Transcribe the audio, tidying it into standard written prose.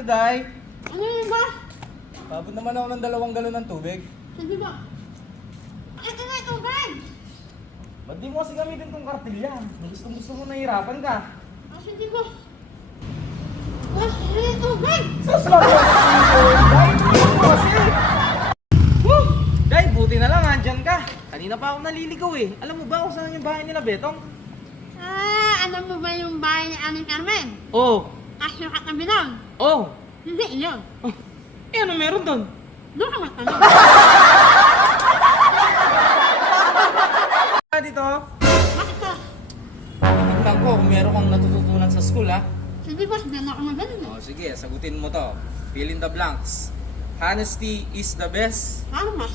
dito, Day. Ano yun ba? Babot naman ako ng 2 galon ng tubig. Sige ba? Ito na ito, Ben! Ba't di mo kasi gamitin tong kartilya? Gusto mo nahihirapan ka. Hindi ko. Ano ito, Ben? Sus, Day! Woo! Day, buti na lang, andyan ka. Kanina pa ako naliligaw eh. Alam mo ba kung saan yung bahay nila, Betong? Alam mo ba yung bahay ni Aling Carmen? Oo. Kasi yung katabi lang. Oo. Hindi, iyon. Oh. Eh, ano meron doon? Doon ka magtanong. Dito. Bakit ka? Tingnan ko kung meron kang natututunan sa school, ha? Sige boss, hindi na ako magaling. Oh, sige, sagutin mo to. Fill in the blanks. Honesty is the best. Parang mas